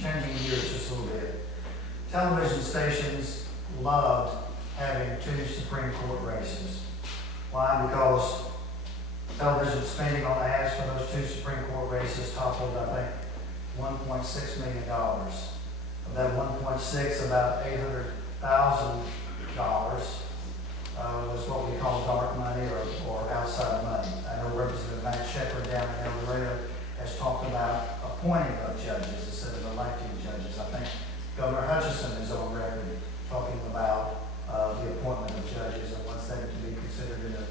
changing gears just a little bit. Television stations loved having 2 Supreme Court races. Why? Because television spending on ads for those 2 Supreme Court races toppled, I think, $1.6 million. Of that 1.6, about $800,000 was what we call dark money or outside money. I know Representative Matt Shepard down in El Dorado has talked about appointing of judges instead of electing judges. I think Governor Hutchinson is on record talking about the appointment of judges and wants them to be considered in the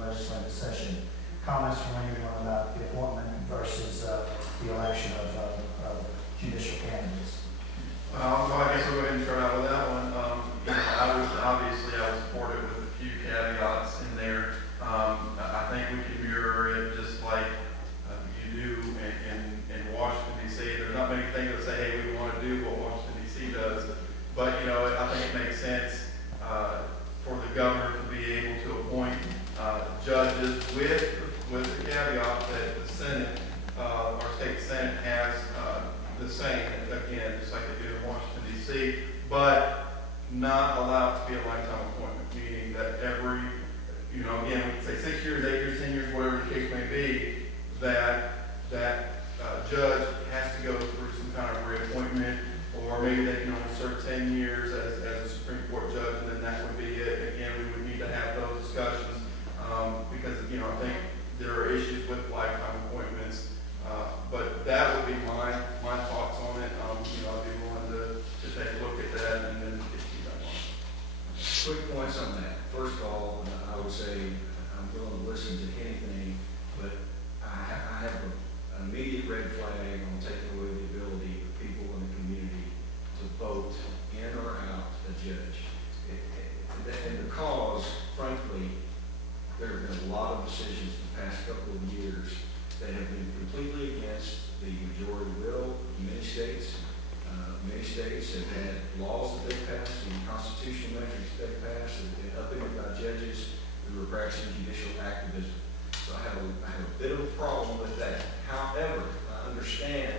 legislative session. Comments from anyone about the appointment versus the election of judicial candidates? Well, I guess I'll go ahead and start out with that one. I was supportive with a few caveats in there. I think we can mirror it just like you do in Washington, D.C. There's not many things that say, hey, we want to do what Washington, D.C. does. But, I think it makes sense for the governor to be able to appoint judges with the caveat that the Senate, our state Senate has the same, again, just like they do in Washington, D.C., but not allowed to be a lifetime appointment, meaning that every, again, we can say 6 years, 8 years, 10 years, whatever the case may be, that judge has to go through some kind of reappointment, or maybe they can only serve 10 years as a Supreme Court judge, and then that would be it. Again, we would need to have those discussions because, I think there are issues with lifetime appointments, but that would be my thoughts on it. I'd be willing to take a look at that and then get feedback on it. Quick points on that. First of all, I would say I'm willing to listen to anything, but I have an immediate red flag on taking away the ability of people in the community to vote in or out a judge. And because, frankly, there have been a lot of decisions in the past couple of years that have been completely against the majority will in many states. Many states have had laws that they've passed and constitutional measures they've passed and upended by judges who are practicing judicial activism. So I have a bit of a problem with that. However, I understand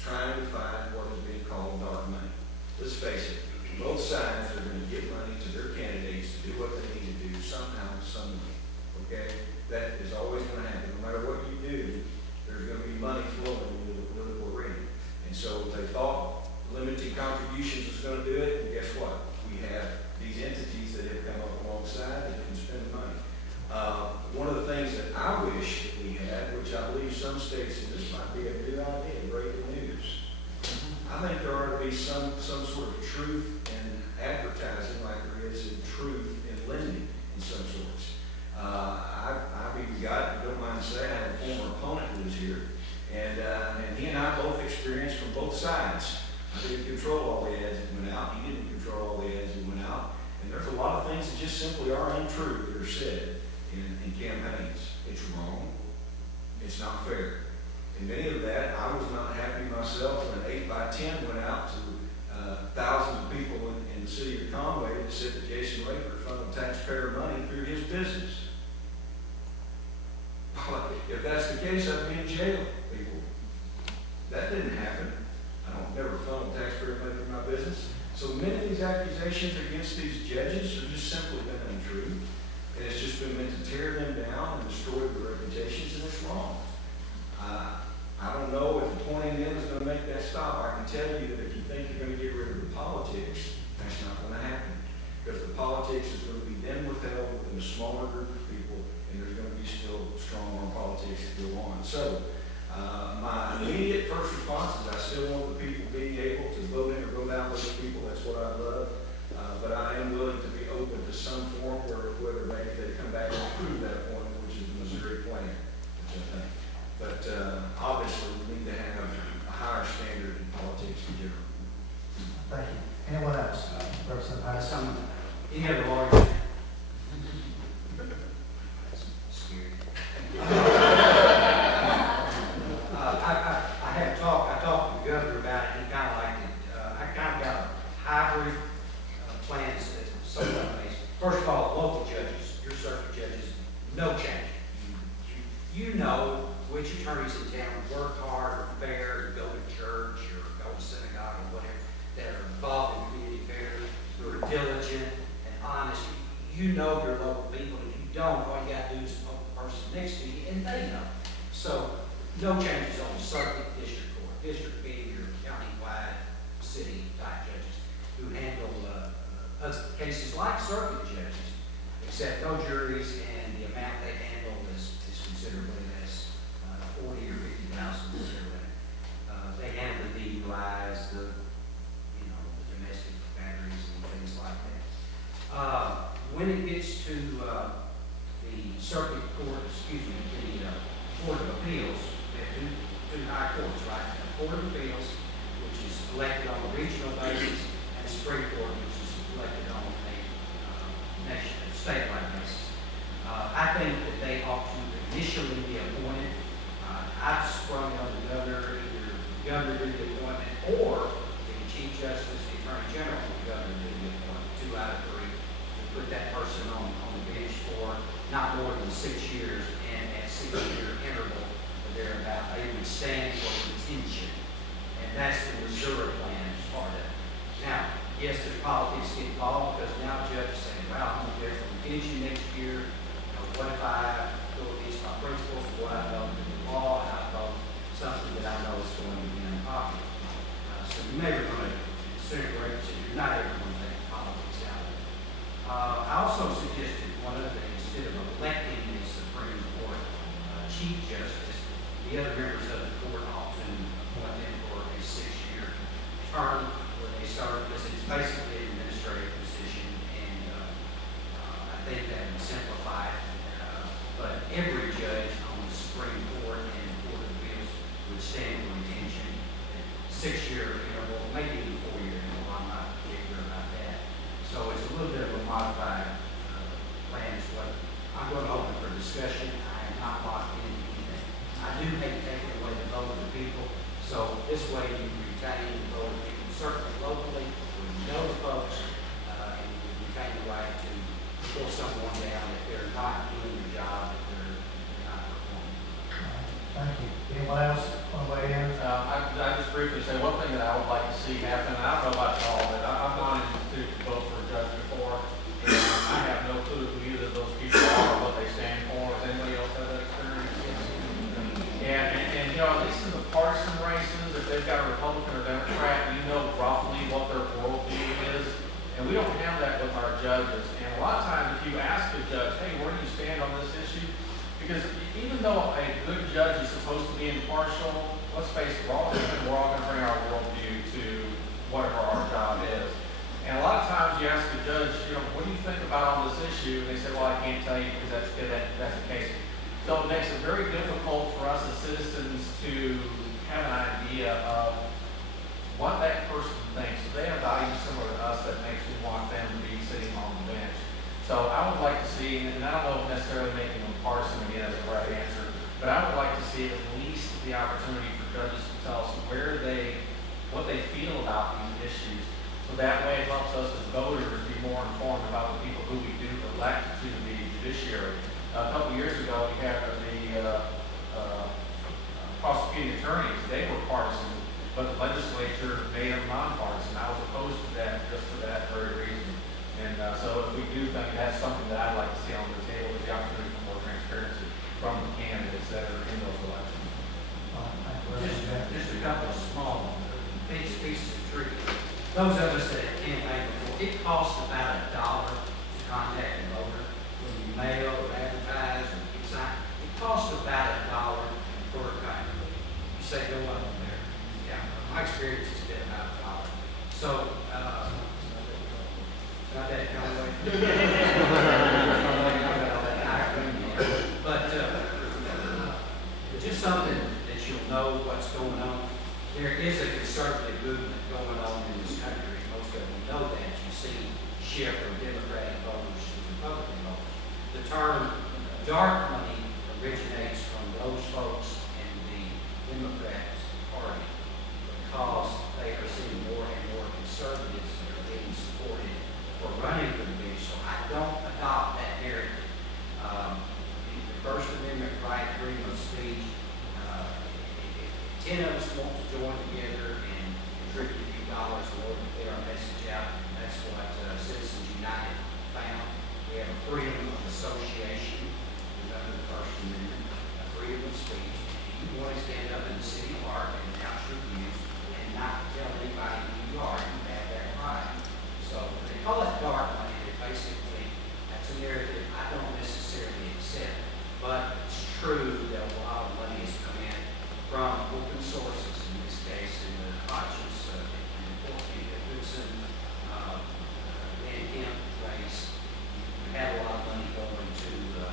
trying to find what is being called dark money. Let's face it, both sides are going to give money to their candidates to do what they need to do somehow, some way. Okay? That is always going to happen. No matter what you do, there's going to be money flowing into the political arena. And so they thought limited contributions was going to do it, and guess what? We have these entities that have come up alongside that can spend money. One of the things that I wish that we had, which I believe some states, and this might be a new idea, breaking news. I think there ought to be some sort of truth in advertising like there is in truth in lending in some sorts. I've even got, don't mind saying, I have a former opponent who was here, and he and I both experienced from both sides. I didn't control all the ads that went out. He didn't control all the ads that went out. And there's a lot of things that just simply are untrue that are said in campaigns. It's wrong. It's not fair. And many of that, I was not happy myself when an 8x10 went out to thousands of people in the city of Conway that said that Jason Raker funded taxpayer money through his business. Well, if that's the case, I'd be in jail, people. That didn't happen. I don't never funnel taxpayer money through my business. So many of these accusations against these judges are just simply been untrue. And it's just been meant to tear them down and destroy their reputations, and it's wrong. I don't know if appointing them is going to make that stop. I can tell you that if you think you're going to get rid of the politics, that's not going to happen. Because the politics is going to be then withheld within a smaller group of people, and there's going to be still strong on politics to go on. So, my immediate first response is I still want the people being able to vote in or vote out those people. That's what I love. But I am willing to be open to some form whether maybe they come back and approve that appointment, which is the Missouri plan, which I think. But obviously, we need to have a higher standard in politics in general. Thank you. Anyone else? Representative Patterson? Any other lawyers? Scary. I talked to the governor about it, and he kind of liked it. I kind of got a hybrid plans that some companies. First of all, local judges, your circuit judges, no change. You know which attorneys in town work hard, or fair, or go to church, or go to synagogue. you know your local people. If you don't, all you gotta do is vote the person next to you, and they know. So, no changes on the circuit district court. District being your county-wide, city-type judges who handle cases like circuit judges, except no juries, and the amount they handle is considerably less, 40 or 50,000 is their limit. They handle the DUIs, the domestic batteries and things like that. When it gets to the circuit court, the Court of Appeals, we have two high courts, right? The Court of Appeals, which is elected on a regional basis, and the Supreme Court, which is elected on a statewide basis. I think that they ought to initially be appointed. I've sprung on the governor, either the governor do the appointment, or the Chief Justice, the Attorney General, the governor do the appointment, 2 out of 3, to put that person on the bench for not more than 6 years, and at 6-year interval, thereabout, they would stand for retention. And that's the Missouri plan as part of it. Now, yes, there's politics get involved, because now judges say, well, I'm going to get from retention next year. What if I go against my principles of what I know in the law, and I vote something that I know is going to be unpopular? So you may want to consider it, so you're not ever going to take politics out of it. I also suggested one other thing, instead of electing the Supreme Court Chief Justice, the other members of the court often appoint them for a 6-year term where they serve, because it's basically an administrative position, and I think that would simplify it. But every judge on the Supreme Court and the Court of Appeals would stand for retention at 6-year interval, maybe even 4-year interval. I'm not clear about that. So it's a little bit of a modified plan is what I'm going to open for discussion. I am not locked into anything. I do hate taking away the vote of the people. So this way you retain the vote of the people, certainly locally, we know the folks, and you retain the right to pull someone down if they're not doing their job, if they're not performing. Thank you. Anyone else want to weigh in? I just briefly say one thing that I would like to see happen, and I don't know about y'all, but I've gone into vote for a judge before, and I have no clue who either of those people are or what they stand for. Does anybody else have that experience? And at least in the partisan races, if they've got a Republican or Democrat, you know roughly what their worldview is. And we don't have that with our judges. And a lot of times if you ask a judge, hey, where do you stand on this issue? Because even though a good judge is supposed to be impartial, let's face it, we're all going to bring our worldview to whatever our job is. And a lot of times you ask a judge, what do you think about on this issue? And they say, well, I can't tell you because that's the case. So it makes it very difficult for us as citizens to have an idea of what that person thinks. So they have values similar to us that makes me want them to be sitting on the bench. So I would like to see, and I don't know if necessarily making them partisan again is the right answer, but I would like to see at least the opportunity for judges to tell us what they feel about these issues. So that way it helps us as voters be more informed about the people who we do elect to the judiciary. A couple years ago, we had the prosecuting attorneys. They were partisan, but the legislature made them nonpartisan. I was opposed to that just for that very reason. And so if we do think that's something that I'd like to see on the table, is the opportunity for more transparency from the candidates that are in those elections. Just a couple of small pieces of trivia. Those of us that have campaigned before, it costs about $1 to contact a voter. When you mail or advertise or get signed, it costs about $1 for a copy. You say go up there. Yeah, my experience has been about $1. So, not that Conway. But just something that you'll know what's going on. There is a conservative movement going on in this country. Most of you know that. You see shift from Democratic voters to Republican voters. The term dark money originates from those folks in the Democrats Party because they are seeing more and more conservatives that are being supported for running for the bench. So I don't adopt that narrative. The First Amendment right, freedom of speech, if 10 of us want to join together and contribute a few dollars in order to get our message out, that's what Citizens United found. We have a freedom of association, under the First Amendment, a freedom of speech. You want to stand up in the city park and announce your views and not tell anybody who you are, you have that right. So they call it dark money, and basically, that's a narrative I don't necessarily accept. But it's true that a lot of money has come in from open sources, in this case, in the Hodges, and Porky, Goodson, and Kemp race. We had a lot of money going to the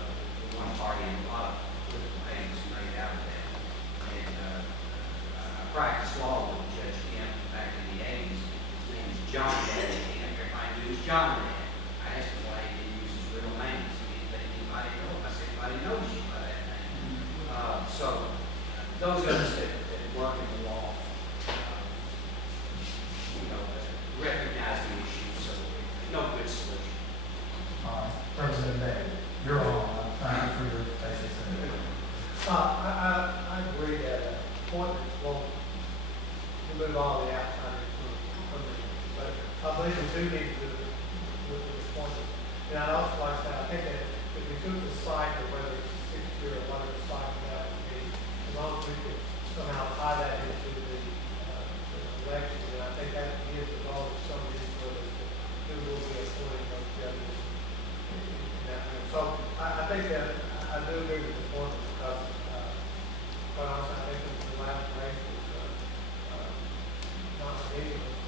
one party, and a lot of political payments made out of that. And I practiced law with Judge Kemp back in the 80s. His name is John Daddy Kemp. Everybody knew he was John Dad. I asked him why he didn't use his real name. He said, anybody know him? I said, everybody knows you by that name. So those of us that work in the law, recognize the issue. So there's no good solution. All right, Representative David, you're on. Thank you for your patience. I agree that appointments won't remove all the outside influence, but I believe we do need to look at this appointment. And I'd also like to say, I think that if we took the cycle, whether it's 60 or whatever the cycle that would be, as long as we could somehow tie that into the elections, and I think that gives us all some reason for us to who will be appointing those judges. So I think that I do agree with the point because, quite honestly, I think the last race was not unusual.